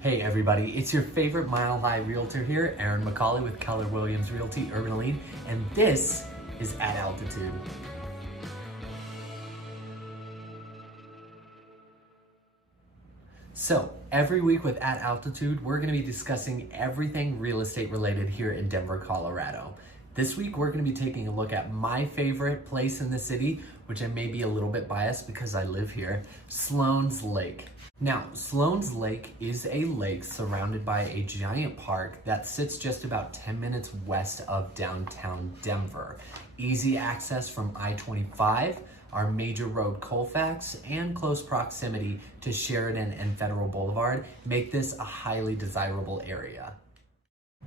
Hey everybody, it's your favorite Mile High realtor here, Aaron McCauley with Keller Williams Realty Urban Elite, and this is At Altitude. So every week with At Altitude, we're going to be discussing everything real estate related here in Denver, Colorado. This week, we're going to be taking a look at my favorite place in the city, which I may be a little bit biased because I live here, Sloan's Lake. Now, Sloan's Lake is a lake surrounded by a giant park that sits just about 10 minutes west of downtown Denver. Easy access from I-25, our major road Colfax, and close proximity to Sheridan and Federal Boulevard make this a highly desirable area.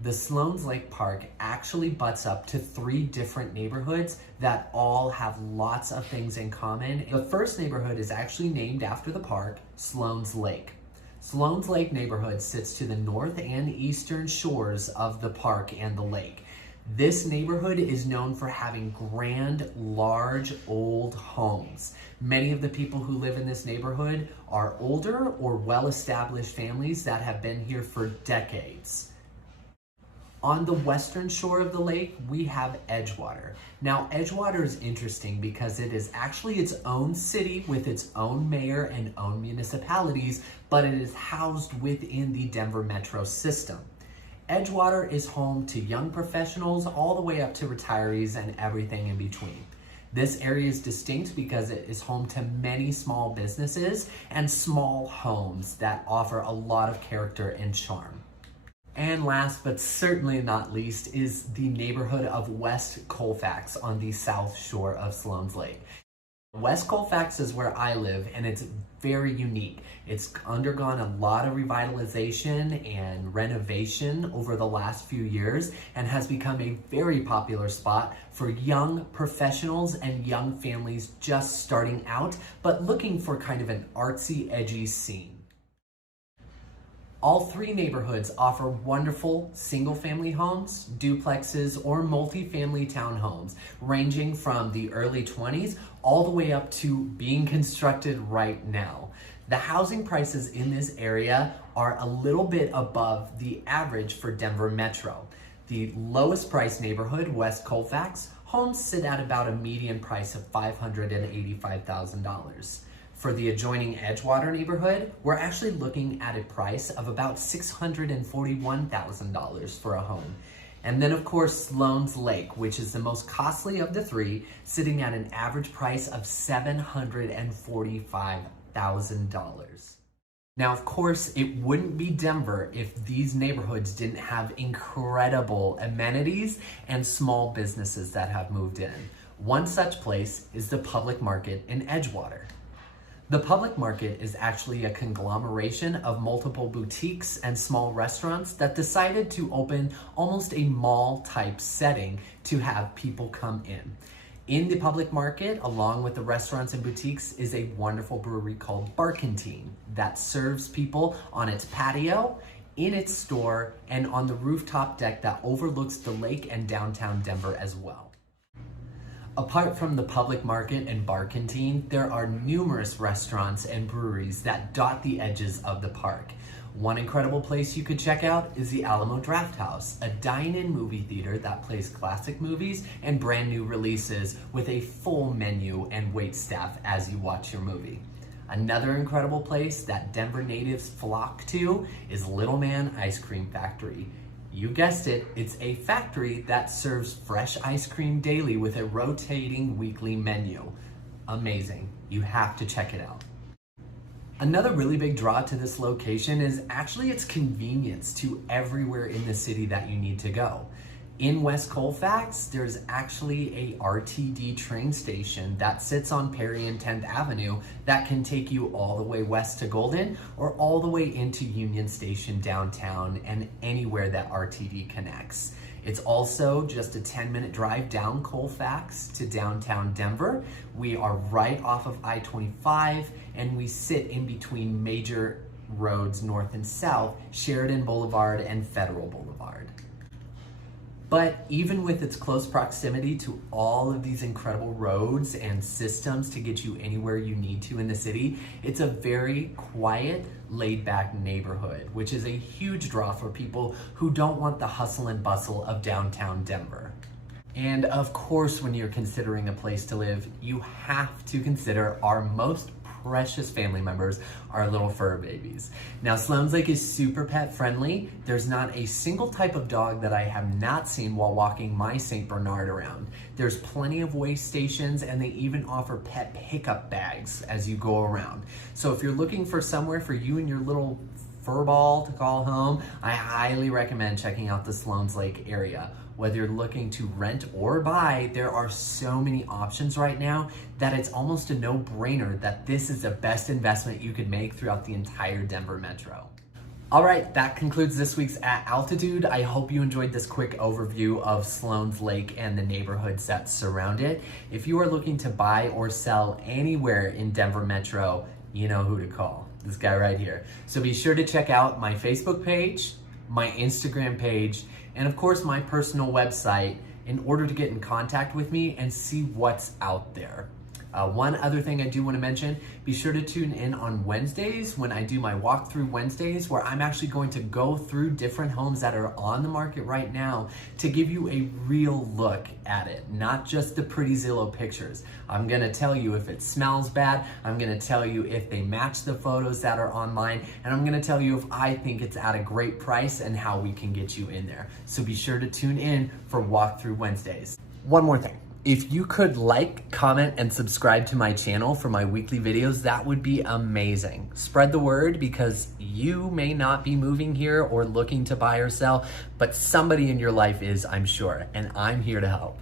The Sloans Lake Park actually butts up to 3 different neighborhoods that all have lots of things in common. The first neighborhood is actually named after the park, Sloans Lake. Sloans Lake neighborhood sits to the north and eastern shores of the park and the lake. This neighborhood is known for having grand, large, old homes. Many of the people who live in this neighborhood are older or well-established families that have been here for decades. On the western shore of the lake, we have Edgewater. Now, Edgewater is interesting because it is actually its own city with its own mayor and own municipalities, but it is housed within the Denver metro system. Edgewater is home to young professionals all the way up to retirees and everything in between. This area is distinct because it is home to many small businesses and small homes that offer a lot of character and charm. And last but certainly not least is the neighborhood of West Colfax on the south shore of Sloan's Lake. West Colfax is where I live, and it's very unique. It's undergone a lot of revitalization and renovation over the last few years and has become a very popular spot for young professionals and young families just starting out, but looking for kind of an artsy, edgy scene. All 3 neighborhoods offer wonderful single-family homes, duplexes, or multi-family townhomes, ranging from the early 20s all the way up to being constructed right now. The housing prices in this area are a little bit above the average for Denver Metro. The lowest price neighborhood, West Colfax, homes sit at about a median price of $585,000. For the adjoining Edgewater neighborhood, we're actually looking at a price of about $641,000 for a home. And then of course, Sloan's Lake, which is the most costly of the 3, sitting at an average price of $745,000. Now, of course, it wouldn't be Denver if these neighborhoods didn't have incredible amenities and small businesses that have moved in. One such place is the public market in Edgewater. The public market is actually a conglomeration of multiple boutiques and small restaurants that decided to open almost a mall-type setting to have people come in. In the public market, along with the restaurants and boutiques, is a wonderful brewery called Barkentine that serves people on its patio, in its store, and on the rooftop deck that overlooks the lake and downtown Denver as well. Apart from the public market and Barkentine, there are numerous restaurants and breweries that dot the edges of the park. One incredible place you could check out is the Alamo Drafthouse, a dine-in movie theater that plays classic movies and brand new releases with a full menu and wait staff as you watch your movie. Another incredible place that Denver natives flock to is Little Man Ice Cream Factory. You guessed it, it's a factory that serves fresh ice cream daily with a rotating weekly menu. Amazing. You have to check it out. Another really big draw to this location is actually its convenience to everywhere in the city that you need to go. In West Colfax, there's actually a RTD train station that sits on Perry and 10th Avenue that can take you all the way west to Golden or all the way into Union Station downtown and anywhere that RTD connects. It's also just a 10-minute drive down Colfax to downtown Denver. We are right off of I-25 and we sit in between major roads north and south, Sheridan Boulevard and Federal Boulevard. But even with its close proximity to all of these incredible roads and systems to get you anywhere you need to in the city, it's a very quiet, laid back neighborhood, which is a huge draw for people who don't want the hustle and bustle of downtown Denver. And of course, when you're considering a place to live, you have to consider our most precious family members, our little fur babies. Now, Sloan's Lake is super pet friendly. There's not a single type of dog that I have not seen while walking my St. Bernard around. There's plenty of waste stations, and they even offer pet pickup bags as you go around. So if you're looking for somewhere for you and your little fur ball to call home, I highly recommend checking out the Sloans Lake area. Whether you're looking to rent or buy, there are so many options right now that it's almost a no-brainer that this is the best investment you could make throughout the entire Denver metro. All right, that concludes this week's At Altitude. I hope you enjoyed this quick overview of Sloan's Lake and the neighborhoods that surround it. If you are looking to buy or sell anywhere in Denver metro, you know who to call. This guy right here. So be sure to check out my Facebook page, my Instagram page, and of course my personal website in order to get in contact with me and see what's out there. One other thing I do want to mention, be sure to tune in on Wednesdays when I do my walkthrough Wednesdays, where I'm actually going to go through different homes that are on the market right now to give you a real look at it, not just the pretty Zillow pictures. I'm going to tell you if it smells bad, I'm going to tell you if they match the photos that are online, and I'm going to tell you if I think it's at a great price and how we can get you in there. So be sure to tune in for walkthrough Wednesdays. One more thing. If you could like, comment, and subscribe to my channel for my weekly videos, that would be amazing. Spread the word, because you may not be moving here or looking to buy or sell, but somebody in your life is, I'm sure, and I'm here to help.